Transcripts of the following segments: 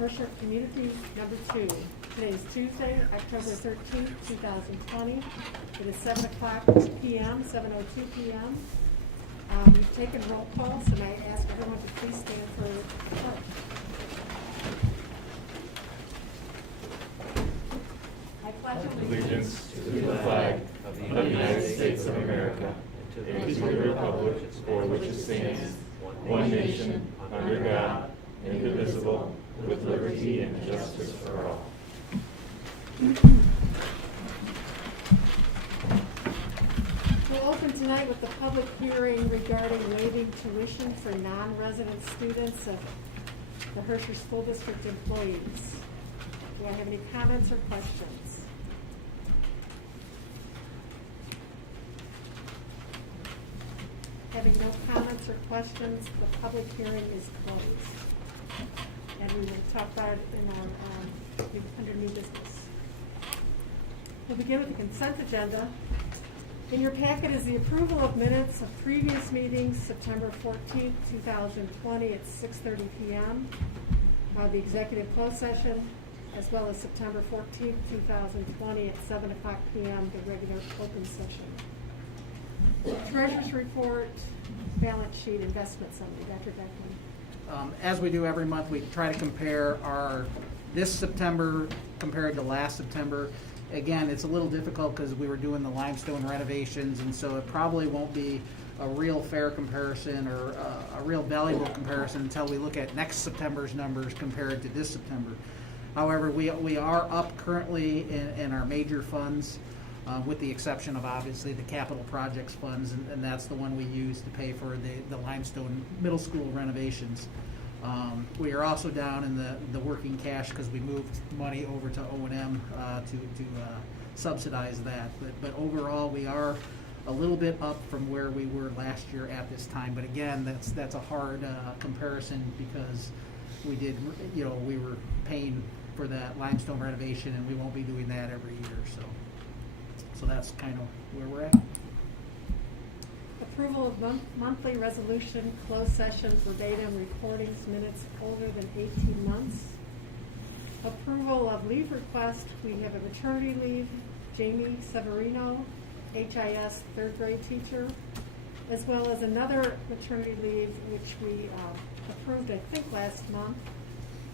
Herscher Community Number 2. Today is Tuesday, October 13th, 2020. It is 7 o'clock p.m., 7:02 p.m. We've taken roll calls, and I ask everyone to please stand for the pledge. I pledge Allegiance to the flag of the United States of America and to the republic for which it stands, one nation, under God, indivisible, with liberty and justice for all. We'll open tonight with the public hearing regarding waiving tuition for non-resident students of the Herscher School District employees. Do I have any comments or questions? Having no comments or questions, the public hearing is closed. And we will talk about it in our, under new business. We'll begin with the consent agenda. In your packet is the approval of minutes of previous meetings, September 14th, 2020 at 6:30 p.m., the executive closed session, as well as September 14th, 2020 at 7 o'clock p.m., the regular open session. Treasurer's report, balance sheet, investment summary. Dr. Beckman. As we do every month, we try to compare this September compared to last September. Again, it's a little difficult because we were doing the limestone renovations, and so it probably won't be a real fair comparison or a real valuable comparison until we look at next September's numbers compared to this September. However, we are up currently in our major funds, with the exception of obviously the capital projects funds, and that's the one we use to pay for the limestone middle school renovations. We are also down in the working cash because we moved money over to O&M to subsidize that. But overall, we are a little bit up from where we were last year at this time. But again, that's a hard comparison because we were paying for that limestone renovation, and we won't be doing that every year. So that's kind of where we're at. Approval of monthly resolution, closed session, verbatim recordings, minutes older than 18 months. Approval of leave request, we have a maternity leave, Jamie Severino, HIS third grade teacher, as well as another maternity leave, which we approved, I think, last month,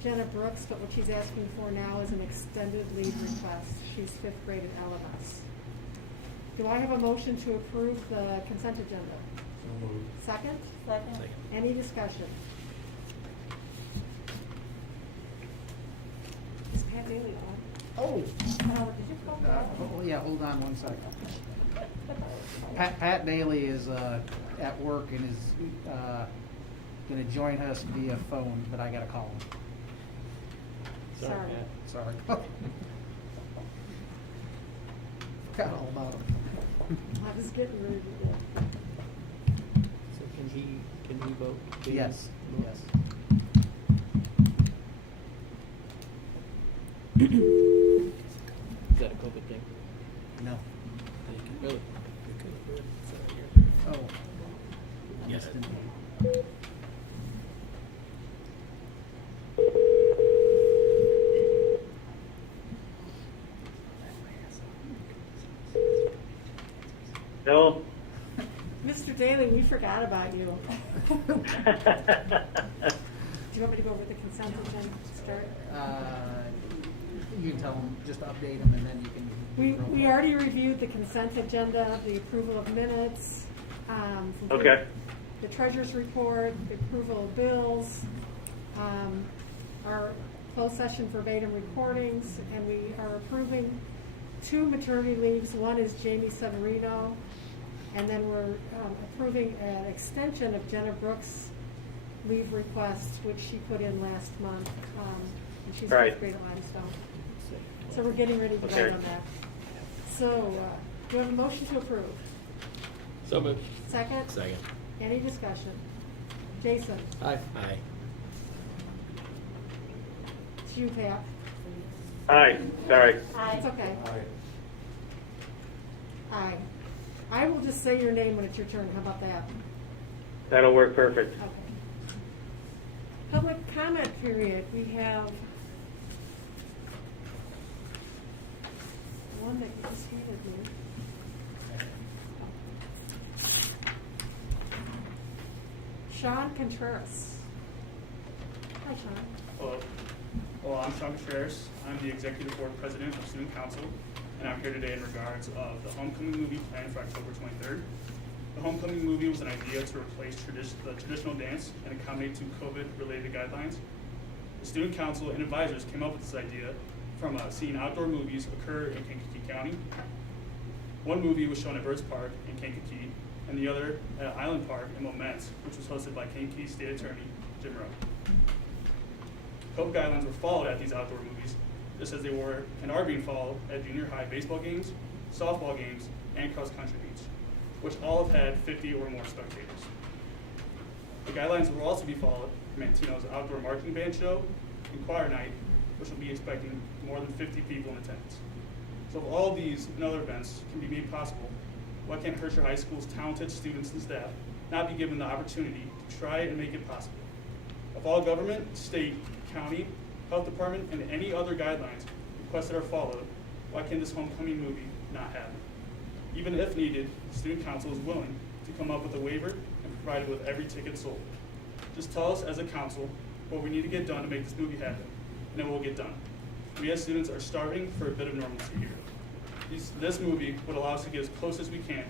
Jenna Brooks, but what she's asking for now is an extended leave request. She's fifth grade at LMS. Do I have a motion to approve the consent agenda? So moved. Second? Second. Any discussion? Is Pat Daly on? Oh. Did you call that? Yeah, hold on one second. Pat Daly is at work and is going to join us via phone, but I got to call him. Sorry. Sorry. Forgot all about him. I was getting ready to do it. So can he vote? Yes. Yes. Is that a COVID thing? No. Really? Oh. Yes. No. Mr. Daly, we forgot about you. Do you want me to go over the consent agenda to start? You can tell him, just update him, and then you can. We already reviewed the consent agenda, the approval of minutes. Okay. The treasurer's report, the approval of bills, our closed session verbatim recordings, and we are approving 2 maternity leaves. One is Jamie Severino, and then we're approving an extension of Jenna Brooks' leave request, which she put in last month, and she's Right. fifth grade at Limestone. So we're getting ready to vote on that. So, do you have a motion to approve? So moved. Second? Second. Any discussion? Jason? Aye. Aye. It's you, Pat. Aye. Sorry. It's okay. Aye. I will just say your name when it's your turn. How about that? That'll work perfect. Okay. Public comment period, we have one that you just handed me. Sean Contreras. Hi, Sean. Hello. Well, I'm Sean Contreras. I'm the Executive Board President of Student Council, and I'm here today in regards of the Homecoming movie planned for October 23rd. The Homecoming movie was an idea to replace the traditional dance and accommodate to COVID-related guidelines. The Student Council and advisors came up with this idea from seeing outdoor movies occur in Kankakee County. One movie was shown at Birds Park in Kankakee, and the other at Island Park in Moments, which was hosted by Kankakee State Attorney Jim Rowe. COVID guidelines were followed at these outdoor movies, just as they were and are being followed at junior high baseball games, softball games, and cross-country meets, which all have had 50 or more spectators. The guidelines will also be followed at Mantino's outdoor marching band show and choir night, which will be expecting more than 50 people in attendance. So if all these and other events can be made possible, why can't Herscher High School's talented students and staff not be given the opportunity to try and make it possible? If all government, state, county, health department, and any other guidelines requested are followed, why can this homecoming movie not happen? Even if needed, the Student Council is willing to come up with a waiver and provide it with every ticket sold. Just tell us as a council what we need to get done to make this movie happen, and it will get done. We as students are starving for a bit of normalcy here. This movie would allow us to get as close as we can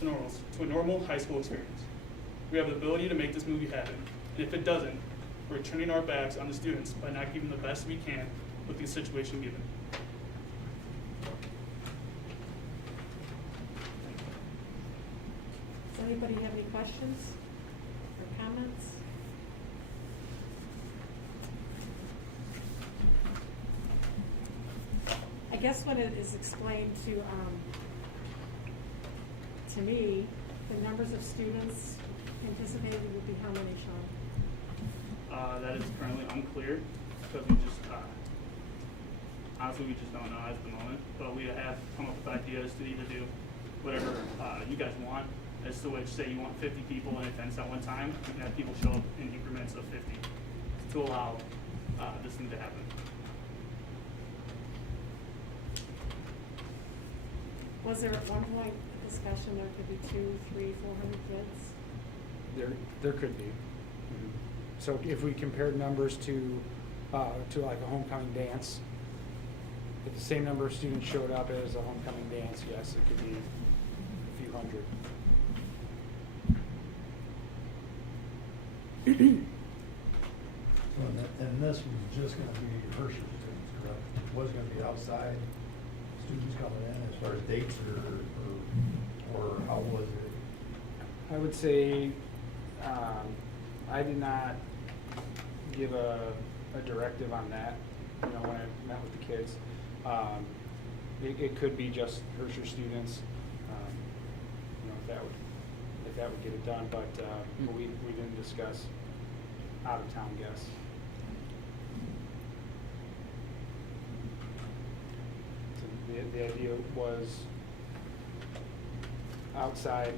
to a normal high school experience. We have the ability to make this movie happen, and if it doesn't, we're turning our backs on the students by not giving the best we can with the situation given. Does anybody have any questions or comments? I guess when it is explained to me, the numbers of students anticipated would be how many, Sean? That is currently unclear because we just, honestly, we just don't know at the moment. But we have come up with ideas to either do whatever you guys want, as to which, say you want 50 people in attendance at one time, you can have people show up in increments of 50 to allow this thing to happen. Was there at one point a discussion there could be 200, 300, 400 kids? There could be. Mhm. So if we compared numbers to like a homecoming dance, if the same number of students showed up as a homecoming dance, yes, it could be a few hundred. And this was just gonna be Herscher students, correct? It wasn't gonna be outside students coming in as far as dates or how was it? I would say, I did not give a directive on that, when I met with the kids. It could be just Herscher students, if that would get it done, but we didn't discuss out-of-town guests. So the idea was outside,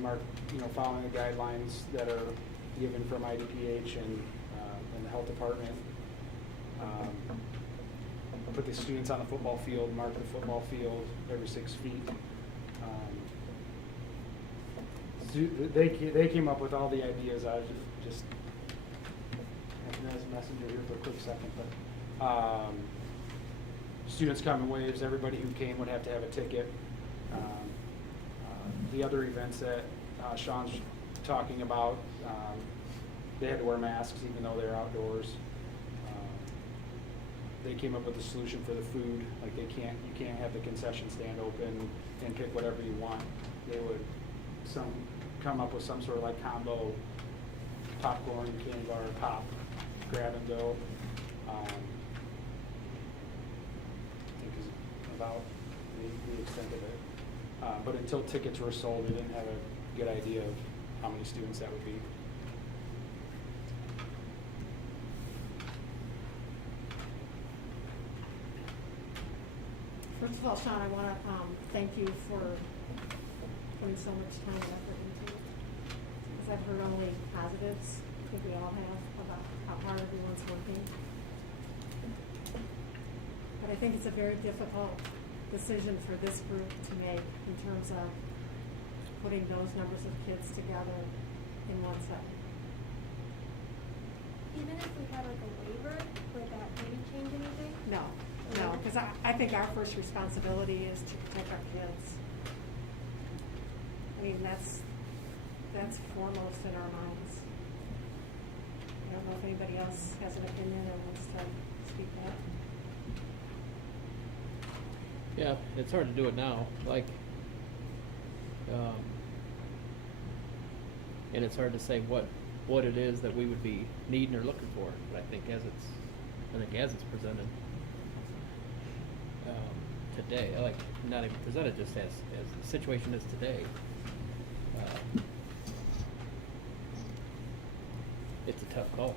following the guidelines that are given from IDPH and the health department. Put the students on the football field, mark the football field every 6 feet. They came up with all the ideas. I just as a messenger here for a quick second, but students come in waves. Everybody who came would have to have a ticket. The other events that Sean's talking about, they had to wear masks even though they're outdoors. They came up with a solution for the food, like you can't have the concession stand open and pick whatever you want. They would come up with some sort of like combo, popcorn, candy bar, pop, grab and go. I think is about the extent of it. But until tickets were sold, we didn't have a good idea of how many students that would be. First of all, Sean, I want to thank you for putting so much time and effort into it. Because I've heard only positives, I think we all have, about how hard everyone's working. But I think it's a very difficult decision for this group to make in terms of putting those numbers of kids together in one setting. Even if we had like a waiver, would that maybe change anything? No, because I think our first responsibility is to protect our kids. I mean, that's foremost in our minds. I don't know if anybody else has an opinion or wants to speak up. Yeah, it's hard to do it now, like, and it's hard to say what it is that we would be needing or looking for, but I think as it's presented, today, like, not even presented, just as the situation is today, it's a tough call.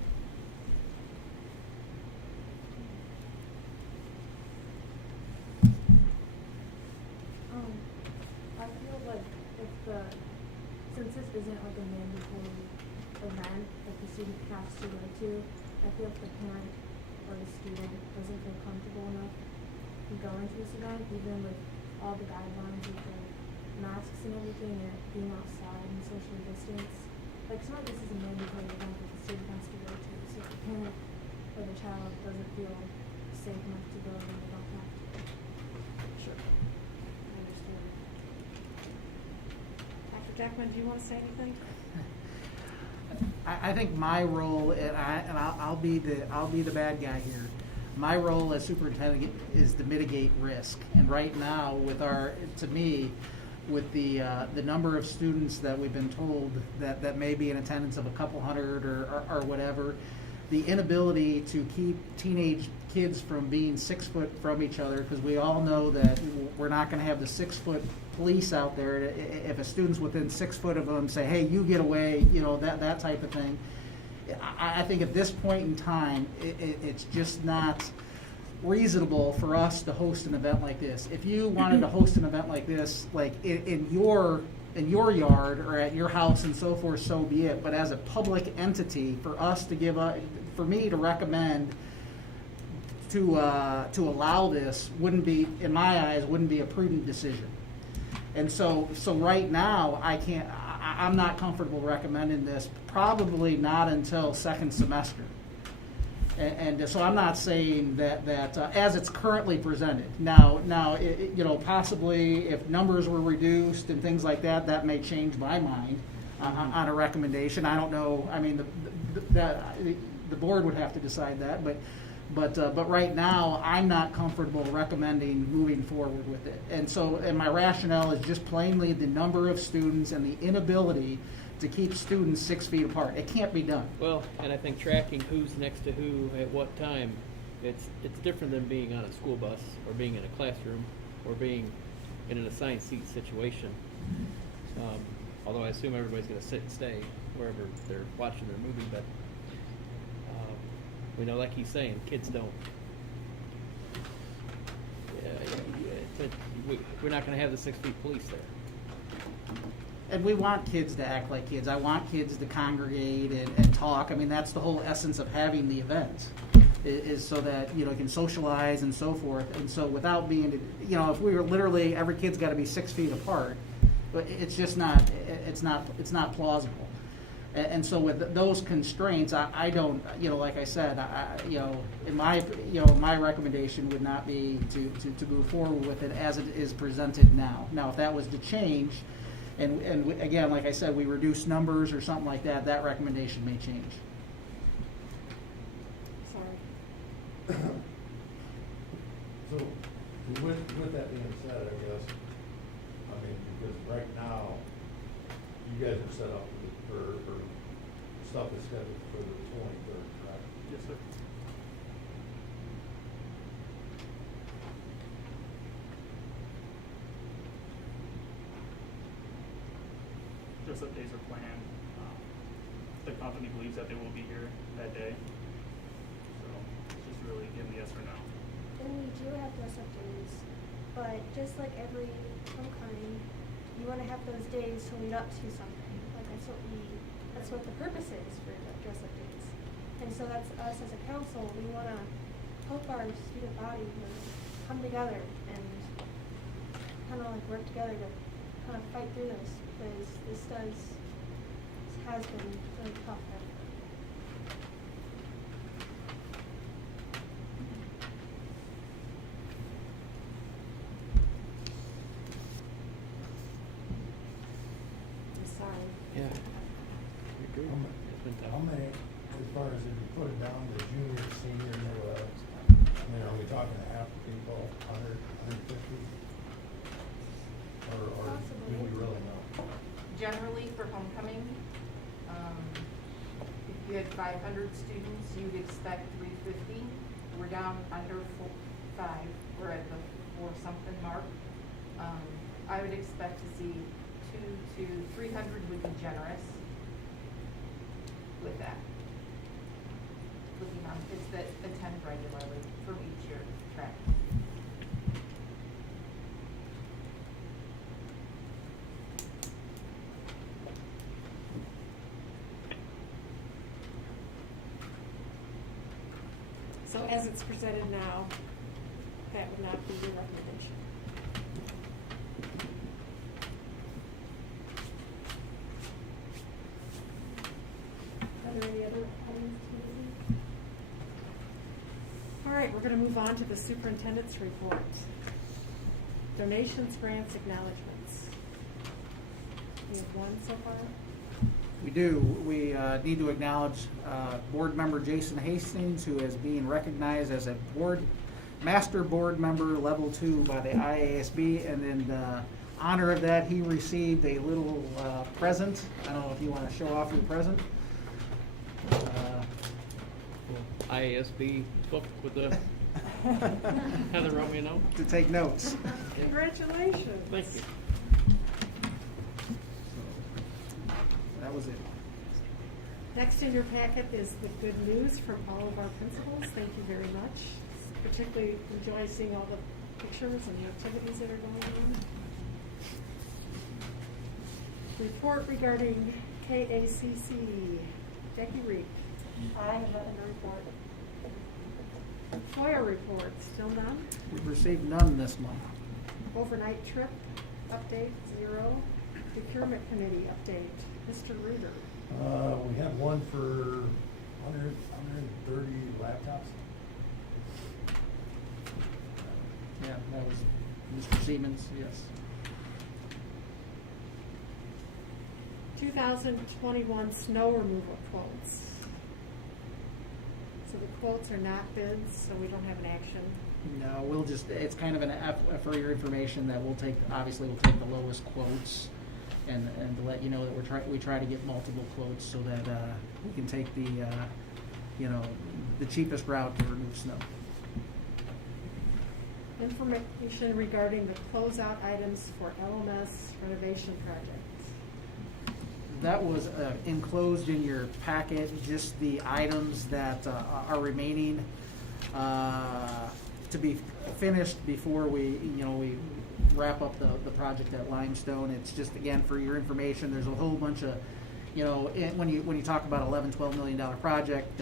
I feel like since this isn't like a mandatory event that the student has to go to, I feel if the parent or the student doesn't feel comfortable enough in going to this event, even with all the guidelines with the masks and everything and it being outside and socially distanced, like it's not this is a mandatory event that the student has to go to. So if the parent or the child doesn't feel safe enough to go, then they don't have to. Sure. I understand. Dr. Jackman, do you want to say anything? I think my role, and I'll be the bad guy here. My role as superintendent is to mitigate risk. And right now, with the number of students that we've been told that may be in attendance of a couple hundred or whatever, the inability to keep teenage kids from being 6 foot from each other, because we all know that we're not going to have the 6 foot police out there. If a student's within 6 foot of them, say, hey, you get away, that type of thing. I think at this point in time, it's just not reasonable for us to host an event like this. If you wanted to host an event like this, like in your yard or at your house and so forth, so be it. But as a public entity, for us to for me to recommend to allow this wouldn't be, in my eyes, wouldn't be a prudent decision. And so right now, I'm not comfortable recommending this, probably not until second semester. And so I'm not saying that as it's currently presented. Now, possibly if numbers were reduced and things like that, that may change my mind on a recommendation. I don't know. I mean, the board would have to decide that, but right now I'm not comfortable recommending moving forward with it. And my rationale is just plainly the number of students and the inability to keep students 6 feet apart. It can't be done. Well, and I think tracking who's next to who at what time, it's different than being on a school bus or being in a classroom or being in an assigned seat situation. Although I assume everybody's going to sit and stay wherever they're watching their movie, but we know, like he's saying, kids don't. We're not going to have the 6 feet police there. And we want kids to act like kids. I want kids to congregate and talk. I mean, that's the whole essence of having the event, is so that, can socialize and so forth. And so without being, if we were literally, every kid's got to be 6 feet apart, but it's just not, it's not plausible. And so with those constraints, I don't, like I said, in my recommendation would not be to move forward with it as it is presented now. Now, if that was to change, and again, like I said, we reduce numbers or something like that, that recommendation may change. Sorry. So, with that being said, I guess, because right now, you guys are set up for stuff that's scheduled for the 23rd, correct? Yes, sir. Dress-up days are planned. The company believes that they will be here that day. So it's just really giving yes or no. And we do have dress-up days, but just like every homecoming, you want to have those days to lead up to something. Like that's what the purpose is for the dress-up days. And so that's us as a council, we wanna help our student body come together and kinda like work together to kind of fight through this, because this has been really tough. I'm sorry. Yeah. How many, as far as if you put it down to junior, senior, I mean, are we talking half the people, 100, 150? Or do Possibly. we really know? Generally for homecoming, if you had 500 students, you'd expect 350. We're down under 5. We're at the 4-something mark. I would expect to see 200 to 300 would be generous with that. Looking on kids that attend regularly from each year track. So as it's presented now, that would not be your recommendation. Are there any other items to review? All right, we're gonna move on to the superintendent's report. Donations, grants, acknowledgements. We have one so far. We do. We need to acknowledge board member Jason Hastings, who is being recognized as a master board member level 2 by the IASB, and in honor of that, he received a little present. I don't know if you want to show off your present. IASB book with the Heather wrote me a note. To take notes. Congratulations. Thank you. That was it. Next in your packet is the good news from all of our principals. Thank you very much. Particularly enjoy seeing all the pictures and the activities that are going on. Report regarding KACC. Becky Reed. I have nothing to report. FOIA report, still none. We've received none this month. Overnight trip update, 0. Procurement committee update, Mr. Reuter. We had one for 130 laptops. Yeah, that was Mr. Siemens, yes. 2021 snow removal quotes. So the quotes are not bids, so we don't have an action. No, we'll just, it's kind of an, for your information, that we'll take the lowest quotes and to let you know that we try to get multiple quotes so that we can take the cheapest route to remove snow. Information regarding the closeout items for LMS renovation projects. That was enclosed in your packet, just the items that are remaining to be finished before we wrap up the project at Limestone. It's just, again, for your information, there's a whole bunch of, when you talk about $11-12 million project,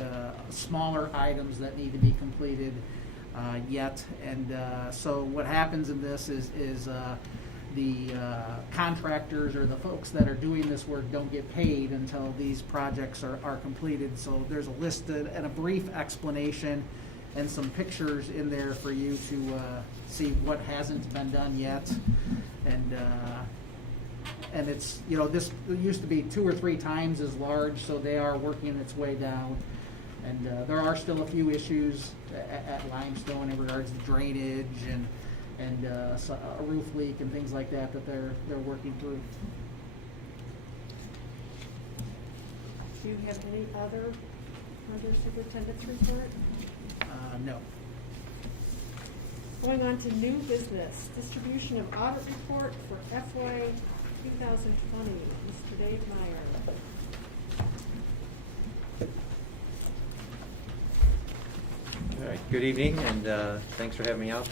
smaller items that need to be completed yet. And so what happens in this is the contractors or the folks that are doing this work don't get paid until these projects are completed. So there's a list and a brief explanation and some pictures in there for you to see what hasn't been done yet. And it's, this used to be 2 or 3 times as large, so they are working its way down. And there are still a few issues at Limestone in regards to drainage and a roof leak and things like that they're working through. Do you have any other under superintendent's report? No. Going on to new business, distribution of audit report for FY 2020. Mr. Dave Meyer. All right, good evening, and thanks for having me out.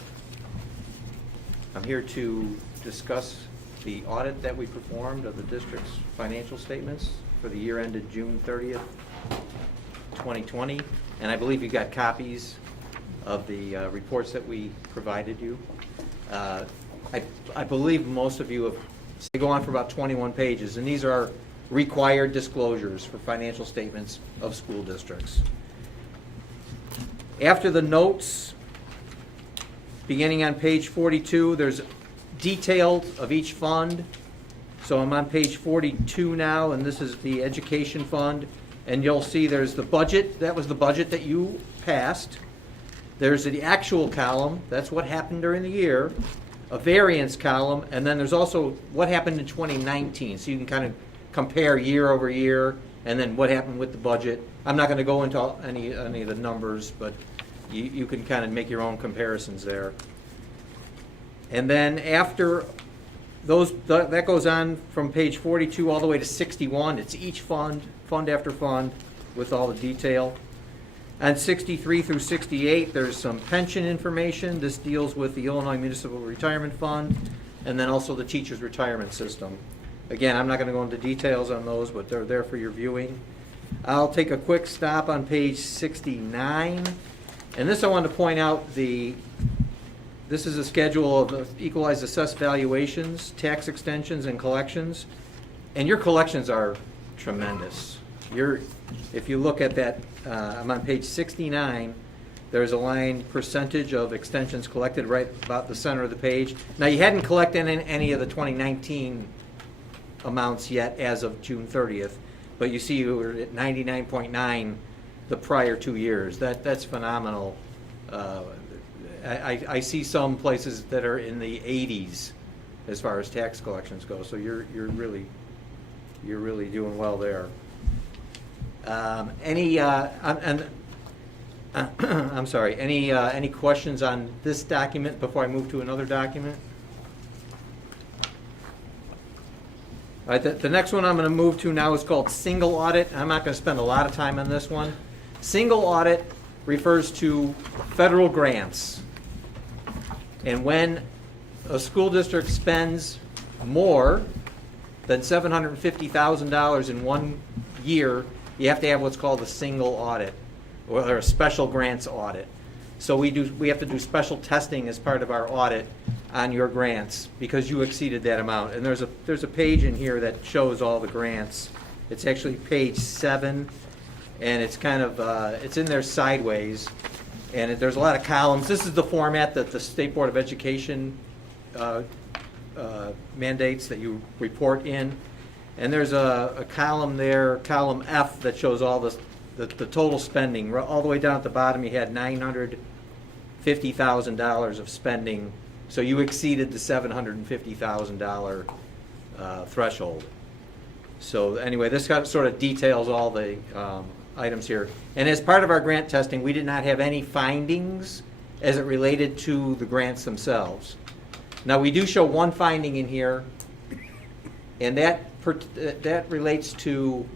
I'm here to discuss the audit that we performed of the district's financial statements for the year ended June 30th, 2020, and I believe you got copies of the reports that we provided you. I believe most of you have, they go on for about 21 pages, and these are required disclosures for financial statements of school districts. After the notes, beginning on page 42, there's details of each fund. So I'm on page 42 now, and this is the education fund. And you'll see there's the budget. That was the budget that you passed. There's the actual column. That's what happened during the year. A variance column. And then there's also what happened in 2019. So you can kind of compare year over year and then what happened with the budget. I'm not going to go into any of the numbers, but you can kind of make your own comparisons there. And then after those, that goes on from page 42 all the way to 61. It's each fund, fund after fund, with all the detail. On 63 through 68, there's some pension information. This deals with the Illinois Municipal Retirement Fund, and then also the teacher's retirement system. Again, I'm not going to go into details on those, but they're there for your viewing. I'll take a quick stop on page 69. And this I want to point out, this is a schedule of equalized assessed valuations, tax extensions, and collections. And your collections are tremendous. If you look at that, I'm on page 69, there's a line percentage of extensions collected right about the center of the page. Now, you hadn't collected any of the 2019 amounts yet as of June 30th, but you see you were at 99.9 the prior 2 years. That's phenomenal. I see some places that are in the 80s as far as tax collections go. So you're really doing well there. I'm sorry. Any questions on this document before I move to another document? All right. The next one I'm going to move to now is called single audit. I'm not going to spend a lot of time on this one. Single audit refers to federal grants. And when a school district spends more than $750,000 in 1 year, you have to have what's called a single audit or a special grants audit. So we have to do special testing as part of our audit on your grants because you exceeded that amount. And there's a page in here that shows all the grants. It's actually page 7, and it's kind of it's in there sideways. And there's a lot of columns. This is the format that the State Board of Education mandates that you report in. And there's a column there, column F, that shows all the total spending. All the way down at the bottom, you had $950,000 of spending. So you exceeded the $750,000 threshold. So anyway, this sort of details all the items here. And as part of our grant testing, we did not have any findings as it related to the grants themselves. Now, we do show one finding in here, and that relates to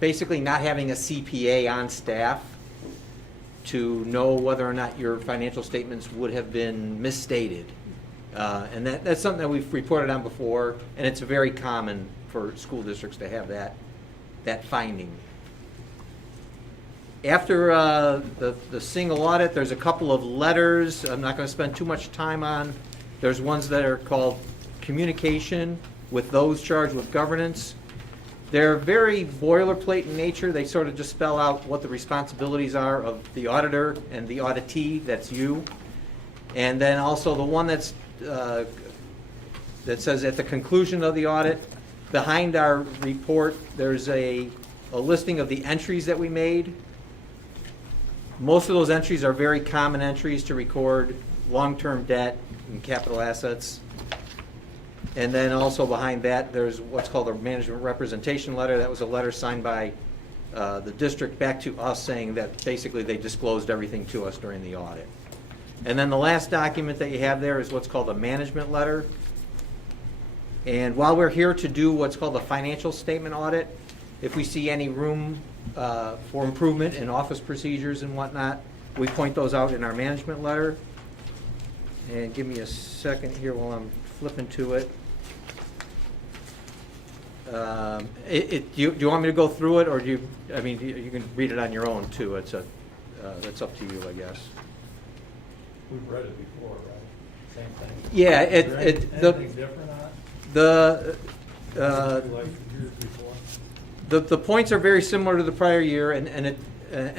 basically not having a CPA on staff to know whether or not your financial statements would have been misstated. And that's something that we've reported on before, and it's very common for school districts to have that finding. After the single audit, there's a couple of letters I'm not going to spend too much time on. There's ones that are called communication with those charged with governance. They're very boilerplate in nature. They sort of just spell out what the responsibilities are of the auditor and the auditee, that's you. And then also the one that says at the conclusion of the audit, behind our report, there's a listing of the entries that we made. Most of those entries are very common entries to record long-term debt and capital assets. And then also behind that, there's what's called a management representation letter. That was a letter signed by the district back to us saying that basically they disclosed everything to us during the audit. And then the last document that you have there is what's called a management letter. And while we're here to do what's called a financial statement audit, if we see any room for improvement in office procedures and whatnot, we point those out in our management letter. And give me a second here while I'm flipping to it. Do you want me to go through it, or do you, I mean, you can read it on your own too. That's up to you, I guess. We've read it before, right? Same thing? Yeah, Is there anything different on it? Like years before? The points are very similar to the prior year, and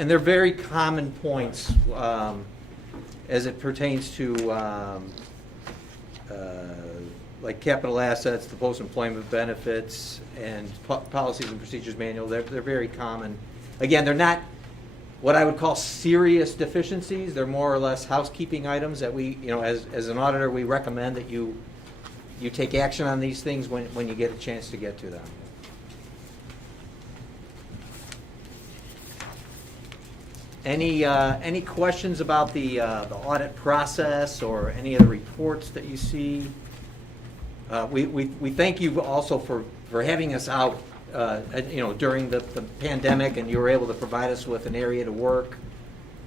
they're very common points as it pertains to like capital assets, the post-employment benefits, and policies and procedures manual. They're very common. Again, they're not what I would call serious deficiencies. They're more or less housekeeping items that we, as an auditor, we recommend that you take action on these things when you get a chance to get to them. Any questions about the audit process or any of the reports that you see? We thank you also for having us out, during the pandemic, and you were able to provide us with an area to work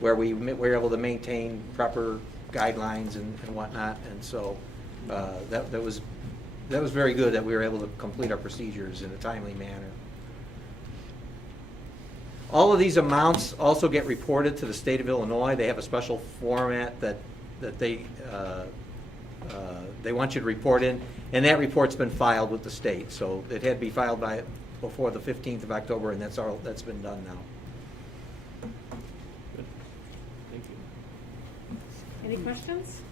where we were able to maintain proper guidelines and whatnot, and so that was very good that we were able to complete our procedures in a timely manner. All of these amounts also get reported to the state of Illinois. They have a special format that they want you to report in, and that report's been filed with the state. So it had to be filed before the 15th of October, and that's been done now. Good. Thank you. Any questions?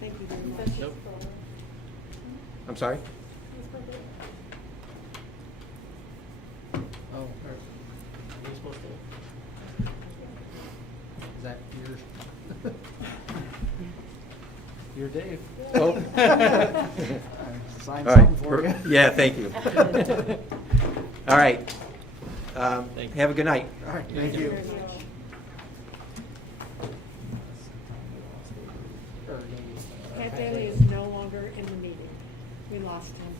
Thank you very much. Nope. I'm sorry? Oh, are we supposed to? Is that yours? Your Dave. Oh. Sign All right. something for you. Yeah, thank you. All right. Thank you. Have a good night. All right, thank you. Pat Daly is no longer in the meeting. We lost him.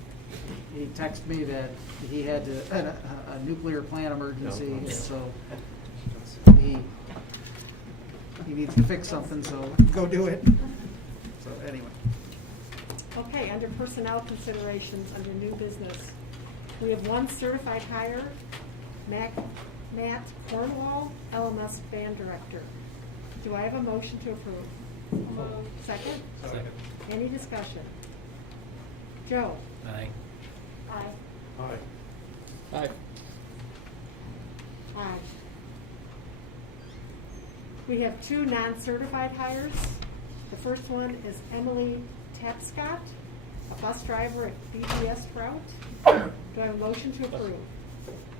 He texted me that he had a nuclear plant emergency, No. so he needs to fix something, so go do it. So anyway. Okay, under personnel considerations, under new business, we have one certified hire, Matt Cornwall, LMS band director. Do I have a motion to approve? Second? Second. Any discussion? Joe? Aye. Aye. Aye. Aye. Aye. We have two non-certified hires. The first one is Emily Tapscott, a bus driver at BGS route. Do I have a motion to approve?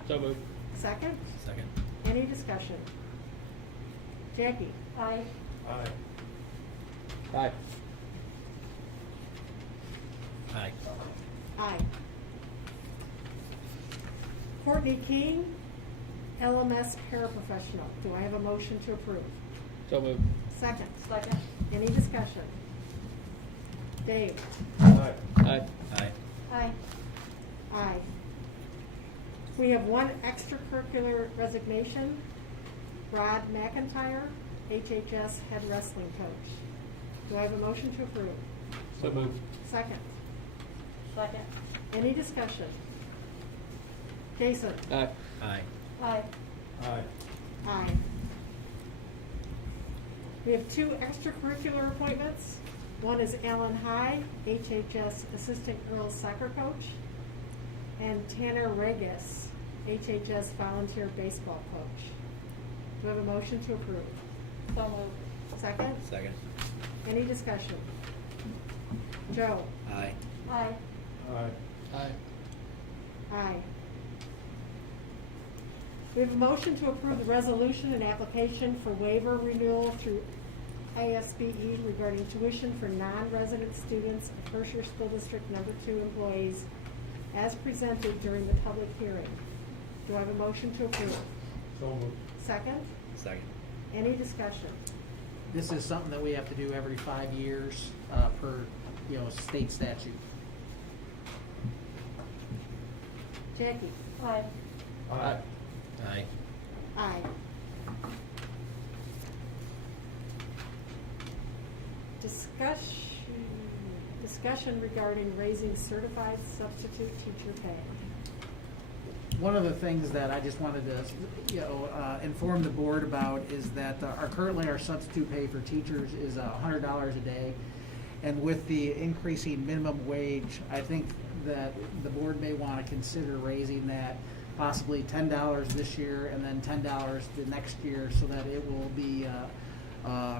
So moved. Second? Second. Any discussion? Jackie? Aye. Aye. Aye. Aye. Aye. Courtney King, LMS paraprofessional. Do I have a motion to approve? So moved. Second? Second. Any discussion? Dave? Aye. Aye. Aye. Aye. Aye. We have one extracurricular resignation, Rod McIntyre, HHS head wrestling coach. Do I have a motion to approve? So moved. Second? Second. Any discussion? Jason? Aye. Aye. Aye. Aye. Aye. We have two extracurricular appointments. One is Alan High, HHS assistant girls soccer coach, and Tanner Regis, HHS volunteer baseball coach. Do I have a motion to approve? So moved. Second? Second. Any discussion? Joe? Aye. Aye. Aye. Aye. Aye. We have a motion to approve the resolution and application for waiver renewal through ISBE regarding tuition for non-resident students of Herscher School District Number 2 employees as presented during the public hearing. Do I have a motion to approve? So moved. Second? Second. Any discussion? This is something that we have to do every 5 years per, state statute. Jackie? Aye. Aye. Aye. Aye. discussion regarding raising certified substitute teacher pay. One of the things that I just wanted to, inform the board about is that currently our substitute pay for teachers is $100 a day. And with the increasing minimum wage, I think that the board may want to consider raising that possibly $10 this year and then $10 the next year, so that it will be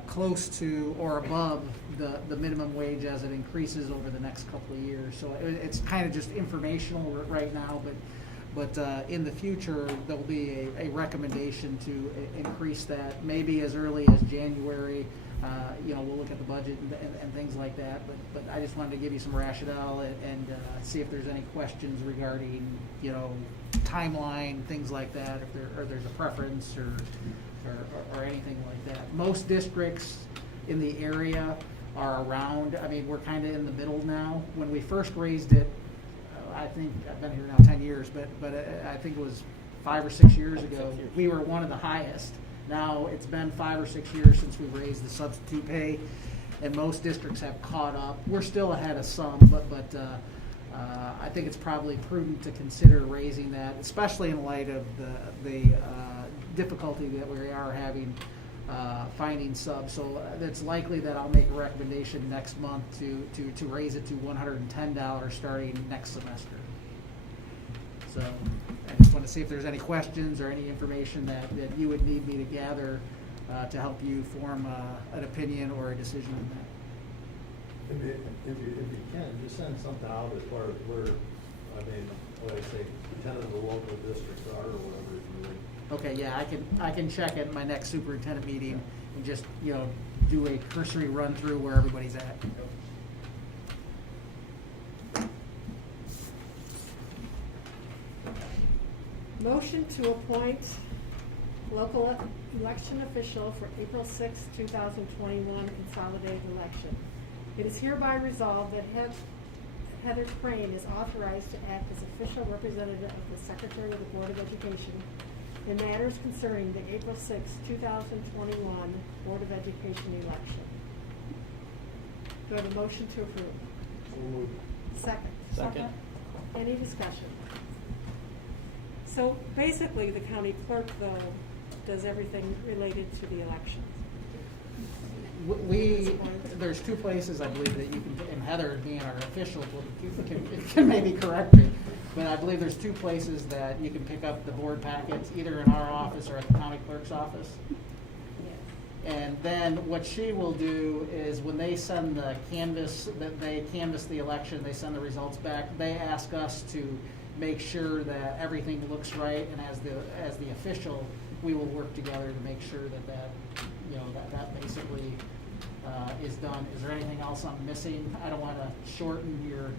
close to or above the minimum wage as it increases over the next couple of years. So it's kind of just informational right now, but in the future, there'll be a recommendation to increase that maybe as early as January. We'll look at the budget and things like that, but I just wanted to give you some rationale and see if there's any questions regarding, timeline, things like that, if there's a preference or anything like that. Most districts in the area are around, we're kind of in the middle now. When we first raised it, I think, I've been here now 10 years, but I think it was 5 or 6 years ago, we were one of the highest. Now, it's been 5 or 6 years since we raised the substitute pay, and most districts have caught up. We're still ahead of some, but I think it's probably prudent to consider raising that, especially in light of the difficulty that we are having finding subs. So it's likely that I'll make a recommendation next month to raise it to $110 starting next semester. So I just want to see if there's any questions or any information that you would need me to gather to help you form an opinion or a decision on that. If you can, just send something out as far as where, what I say, 10 of the local districts are or whatever, if you would. Okay, yeah, I can check at my next superintendent meeting and just, do a cursory run through where everybody's at. Motion to appoint local election official for April 6, 2021 consolidated election. It is hereby resolved that Heather Crane is authorized to act as official representative of the Secretary of the Board of Education in matters concerning the April 6, 2021 Board of Education election. Do I have a motion to approve? So moved. Second. Second. Any discussion? So basically, the county clerk, though, does everything related to the election. There's two places I believe that you can, and Heather being our official can maybe correct me, but I believe there's two places that you can pick up the board packets, either in our office or at the county clerk's office. And then what she will do is when they send the canvas, that they canvass the election, they send the results back, they ask us to make sure that everything looks right, and as the official, we will work together to make sure that basically is done. Is there anything else I'm missing? I don't want to shorten your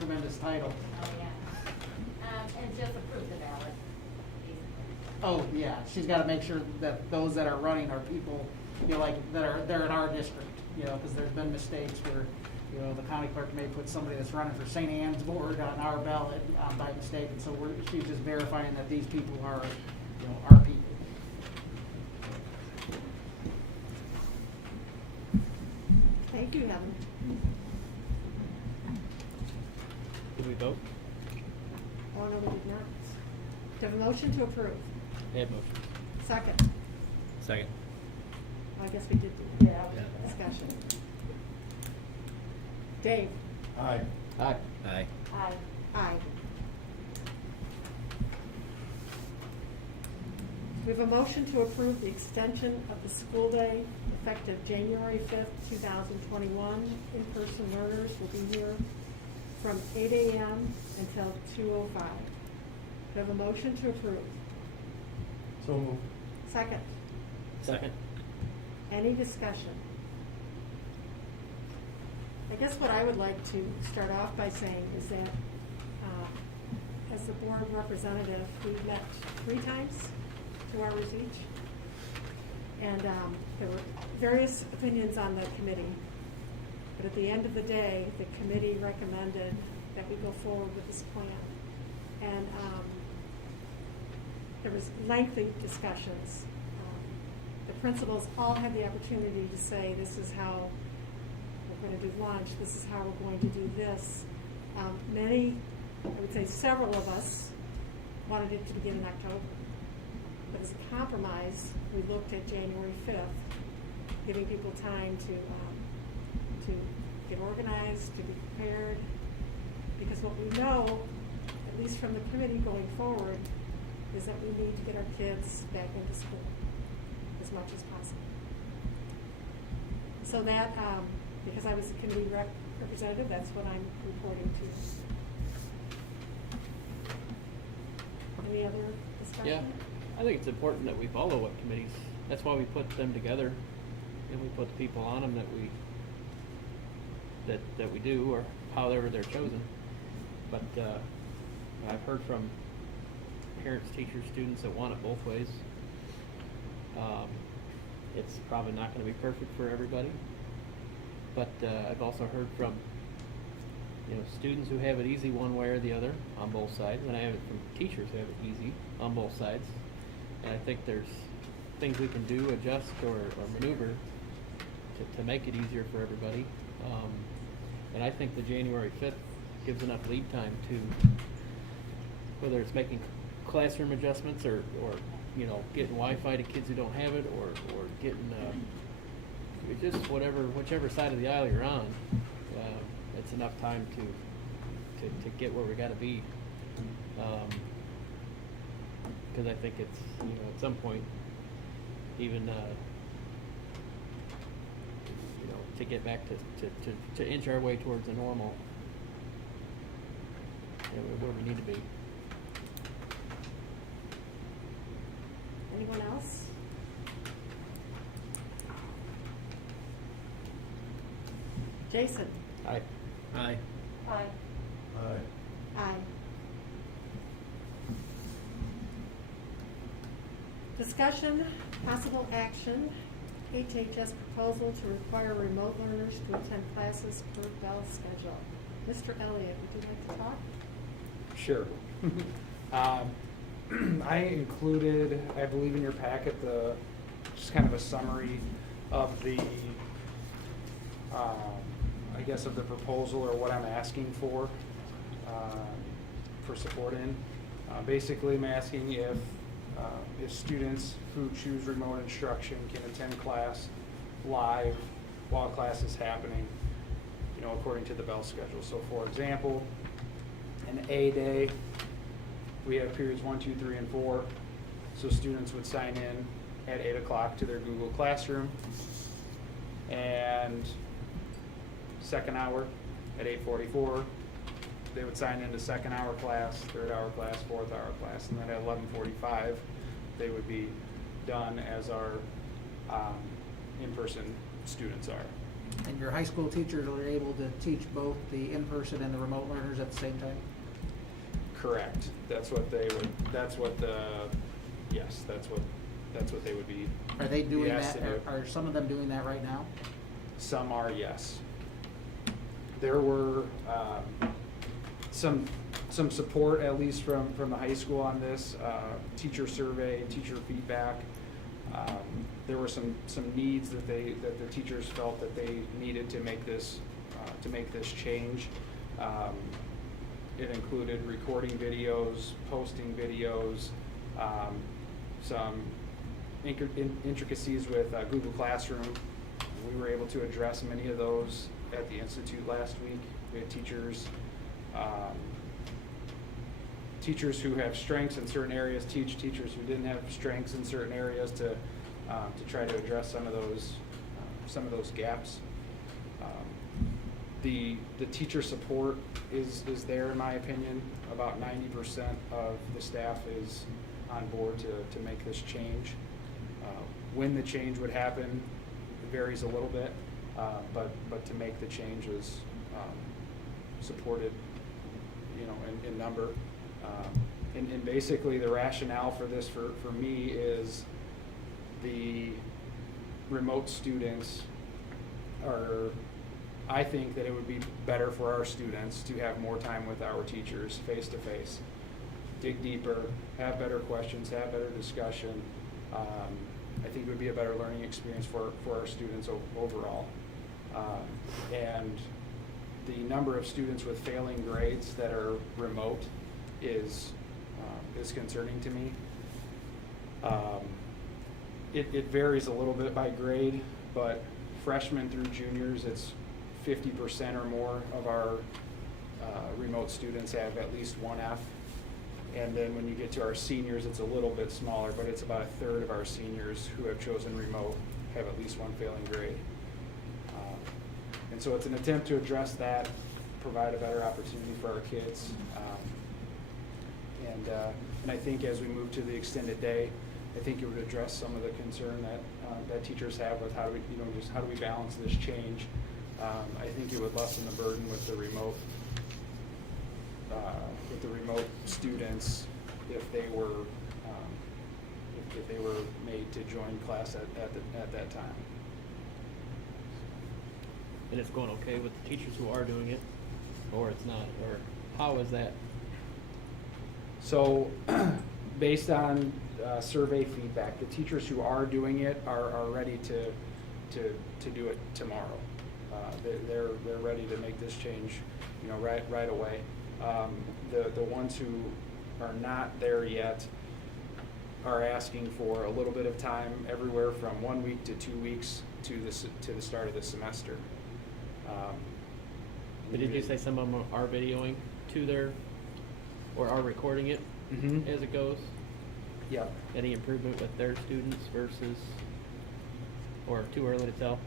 tremendous title. Oh, yeah. And just approve the ballot, basically. Oh, yeah, she's got to make sure that those that are running are people, they're in our district, because there's been mistakes where, the county clerk may put somebody that's running for St. Anne's board on our ballot by mistake, and so she's just verifying that these people are, our people. Thank you, Heather. Did we vote? Oh, no, we did not. Do I have a motion to approve? Head motion. Second. Second. I guess we did do Yeah. discussion. Dave? Aye. Aye. Aye. Aye. Aye. We have a motion to approve the extension of the school day effective January 5th, 2021. In-person learners will be here from 8 a.m. until 2:05. Do I have a motion to approve? So moved. Second. Second. Any discussion? I guess what I would like to start off by saying is that as the board representative, we've met 3 times, 2 hours each. And there were various opinions on the committee. But at the end of the day, the committee recommended that we go forward with this plan. And there was lengthy we're going to do lunch, this is how we're going to do this. Many, I would say several of us, wanted it to begin in October. But as a compromise, we looked at January 5th, giving people time to get organized, to be prepared. Because what we know, at least from the committee going forward, is that we need to get our kids back into school as much as possible. So that, because I was the committee representative, that's what I'm reporting to. Any other discussion? Yeah, I think it's important that we follow what committees, that's why we put them together, and we put the people on them that we do, or however they're chosen. But I've heard from parents, teachers, students that want it both ways. It's probably not going to be perfect for everybody, but I've also heard from students who have it easy one way or the other on both sides, and I have it from teachers who have it easy on both sides. And I think there's things we can do, adjust or maneuver to make it easier for everybody. And I think the January 5th gives enough lead time to, whether it's making classroom adjustments or getting Wi-Fi to kids who don't have it, or getting just whichever side of the aisle you're on. It's enough time to get where we got to be. Because I think it's at some point even to get back to inch our way towards a normal, where we need to be. Anyone else? Jason? Aye. Aye. Aye. Aye. Aye. Discussion, possible action, HHS proposal to require remote learners to attend classes per bell schedule. Mr. Elliott, would you like to talk? Sure. I included, I believe in your packet, just kind of a summary of the, I guess of the proposal, or what I'm asking for support in. Basically, I'm asking if students who choose remote instruction can attend class live while class is happening, according to the bell schedule. So for example, an A day, we have periods 1, 2, 3, and 4. So students would sign in at 8 o'clock to their Google Classroom, and second hour at 8:44, they would sign into second hour class, third hour class, fourth hour class, and then at 11:45, they would be done as our in-person students are. And your high school teachers are able to teach both the in-person and the remote learners at the same time? Correct. That's what they would. That's what they would be. Are they doing asked that? to do. Are some of them doing that right now? Some are, yes. There were some support, at least from the high school on this, teacher survey, teacher feedback. There were some needs that the teachers felt that they needed to make this change. It included recording videos, posting videos, some intricacies with Google Classroom. We were able to address many of those at the Institute last week. We had teachers who have strengths in certain areas teach teachers who didn't have strengths in certain areas to try to address some of those gaps. The teacher support is there, in my opinion. About 90% of the staff is on board to make this change. When the change would happen varies a little bit, but to make the change is supported, in number. And basically the rationale for this for me is the remote students I think that it would be better for our students to have more time with our teachers face to face, dig deeper, have better questions, have better discussion. I think it would be a better learning experience for our students overall. And the number of students with failing grades that are remote is concerning to me. It varies a little bit by grade, but freshmen through juniors, it's 50% or more of our remote students have at least one F. And then when you get to our seniors, it's a little bit smaller, but it's about a third of our seniors who have chosen remote have at least one failing grade. And so it's an attempt to address that, provide a better opportunity for our kids. And I think as we move to the extended day, I think it would address some of the concern that teachers have with how do we, just how do we balance this change. I think it would lessen the burden with the remote students if they were made to join class at that time. And it's going okay with the teachers who are doing it, or it's not, or how is that? So, based on survey feedback, the teachers who are doing it are ready to do it tomorrow. They're ready to make this change, right away. The ones who are not there yet are asking for a little bit of time, everywhere from 1 week to 2 weeks to the start of the semester. But did you say some of them are videoing to their, or are recording it as it goes? Yeah. Any improvement with their students versus, or too early to tell?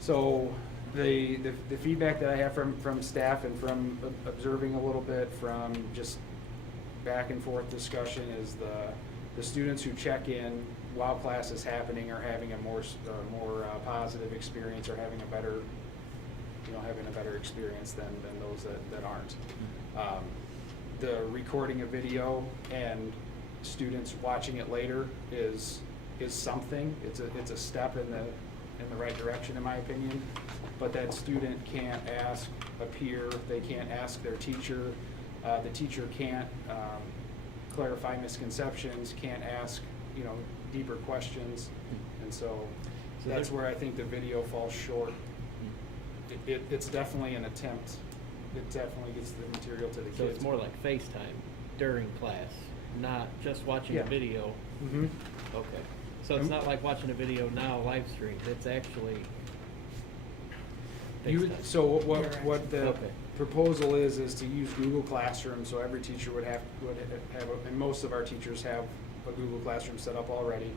So the feedback that I have from staff and from observing a little bit from just back and forth discussion is the students who check in while class is happening are having a more positive experience, or having a better experience than those that aren't. The recording of video and students watching it later is something. It's a step in the right direction, in my opinion. But that student can't ask a peer, they can't ask their teacher, the teacher can't clarify misconceptions, can't ask deeper questions, and so that's where I think the video falls short. It's definitely an attempt. It definitely gets the material to the kids. So it's more like FaceTime during class, not just watching a video. Mm-hmm. Okay. So it's not like watching a video now live streamed. It's actually FaceTime. So what the proposal is to use Google Classroom. So every teacher would have and most of our teachers have a Google Classroom set up already.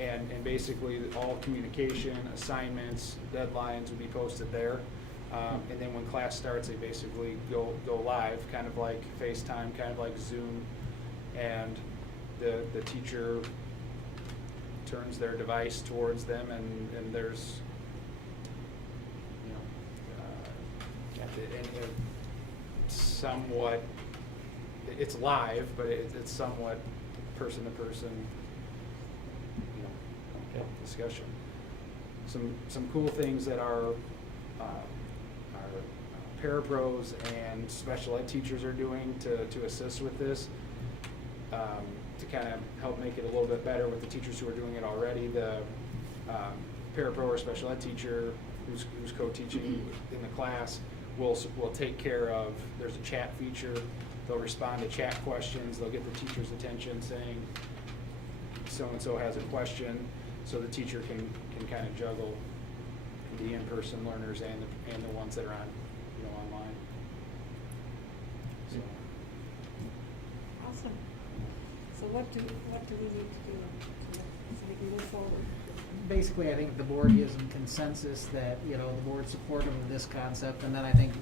And basically all communication, assignments, deadlines would be posted there. And then when class starts, they basically go live, kind of like FaceTime, kind of like Zoom, and the teacher turns their device towards them, and there's somewhat, it's live, but it's somewhat person to person discussion. Some cool things that our parapros and special ed teachers are doing to assist with this, to kind of help make it a little bit better with the teachers who are doing it already. The parapro or special ed teacher who's co-teaching in the class will take care of, there's a chat feature, they'll respond to chat questions, they'll get the teacher's attention saying so-and-so has a question, so the teacher can kind of juggle the in-person learners and the ones that are on online. So. Awesome. So what do we need to do so we can move forward? Basically, I think the board gives them consensus that, the board's supportive of this concept, and then I think,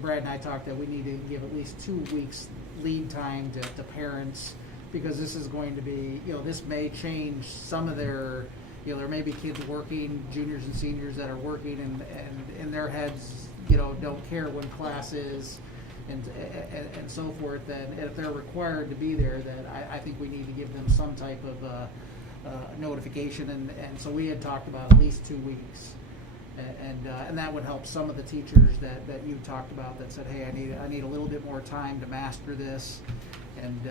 Brad and I talked that we need to give at least 2 weeks lead time to parents, because this is going to be, this may change some of their, there may be kids working, juniors and seniors that are working, and in their heads, don't care when class is, and so forth, that if they're required to be there, that I think we need to give them some type of notification, and so we had talked about at least 2 weeks, and that would help some of the teachers that you talked about that said, hey, I need a little bit more time to master this, and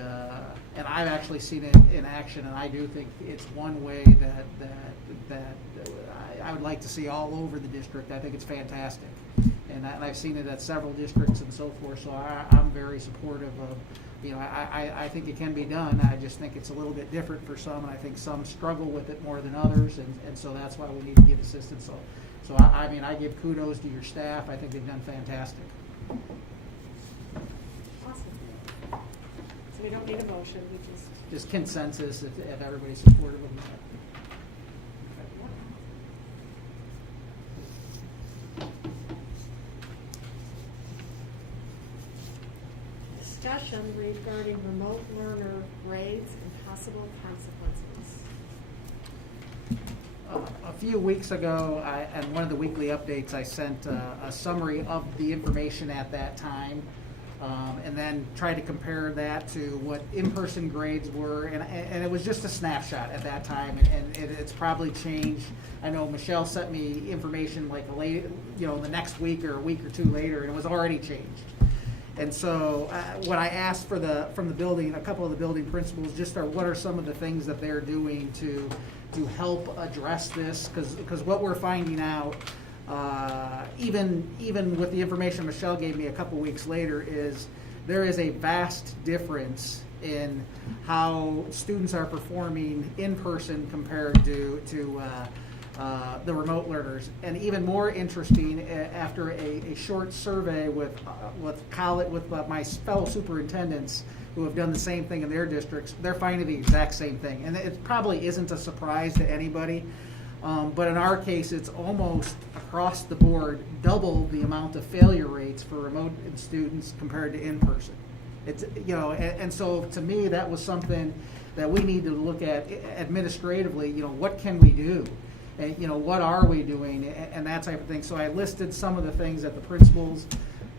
I've actually seen it in action, and I do think it's one way that I would like to see all over the district. I think it's fantastic. And I've seen it at several districts and so forth, so I'm very supportive of, I think it can be done. I just think it's a little bit different for some, and I think some struggle with it more than others, and so that's why we need to give assistance. So I give kudos to your staff. I think they've done fantastic. Awesome. So we don't need a motion, we Just consensus if everybody's supportive of that. discussion regarding remote learner grades and possible consequences. A few weeks ago, and one of the weekly updates, I sent a summary of the information at that time, and then tried to compare that to what in-person grades were, and it was just a snapshot at that time, and it's probably changed. I know Michelle sent me information like the next week or a week or two later, and it was already changed. And so what I asked from the building, a couple of the building principals, what are some of the things that they're doing to help address this? Because what we're finding out, even with the information Michelle gave me a couple weeks later, is there is a vast difference in how students are performing in person compared to the remote learners. And even more interesting, after a short survey with my fellow superintendents who have done the same thing in their districts, they're finding the exact same thing. And it probably isn't a surprise to anybody, but in our case, it's almost across the board double the amount of failure rates for remote students compared to in person. It's and so to me, that was something that we need to look at administratively. What can we do? And, what are we doing, and that type of thing. So I listed some of the things that the principals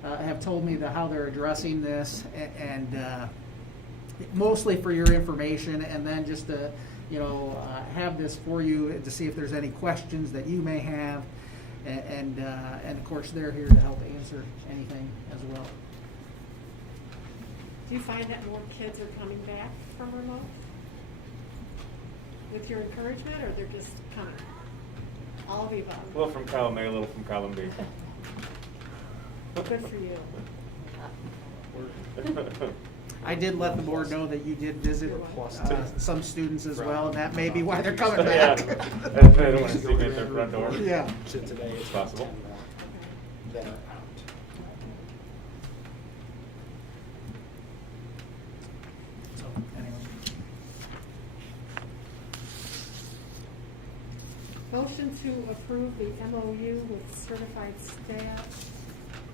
have told me how they're addressing this, and mostly for your information, and then just to have this for you to see if there's any questions that you may have, and of course they're here to help answer anything as well. Do you find that more kids are coming back from remote with your encouragement, or they're just kind of all of the above? A little from column A, a little from column B. Good for you. I did let the board know that you did visit some students as well, and that may be why they're coming Yeah, back. I don't want to see me at their front door. Yeah. So today It's possible. Then out. So, anyway. Motion to approve the MOU with certified staff,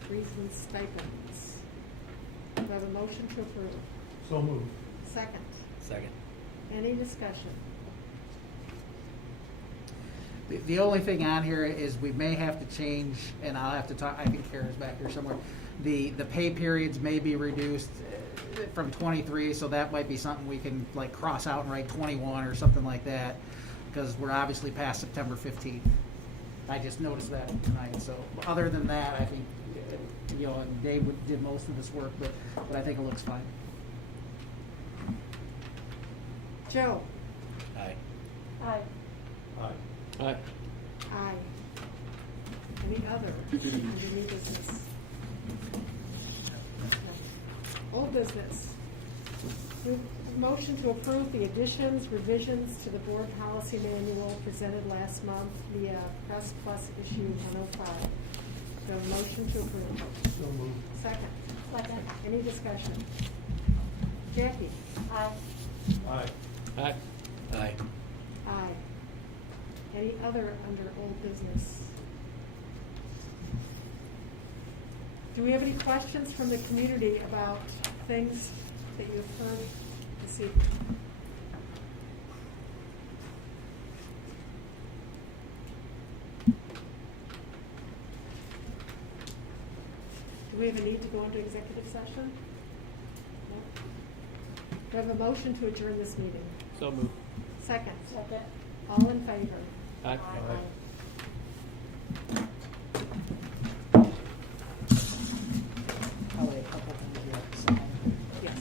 reason stipends. Do I have a motion to approve? So moved. Second. Second. Any discussion? The only thing on here is we may have to change, and I'll have to talk, I think Kara's back here somewhere. The pay periods may be reduced from 23, so that might be something we can like cross out and write 21 or something like that, because we're obviously past September 15th. I just noticed that tonight. So other than that, I think, and Dave did most of this work, but I think it looks fine. Joe? Aye. Aye. Aye. Aye. Aye. Any other under new business? Old business. Motion to approve the additions, revisions to the board policy manual presented last month via Press Plus issue 105. So motion to approve. So moved. Second. Second. Any discussion? Jackie? Aye. Aye. Aye. Aye. Aye. Any other under old business? Do we have any questions from the community about things that you've heard this evening? Do we have a need to go into executive session? No? Do I have a motion to adjourn this meeting? So moved. Second. Second. All in favor? Aye. Probably a couple things we have to sign. Yes.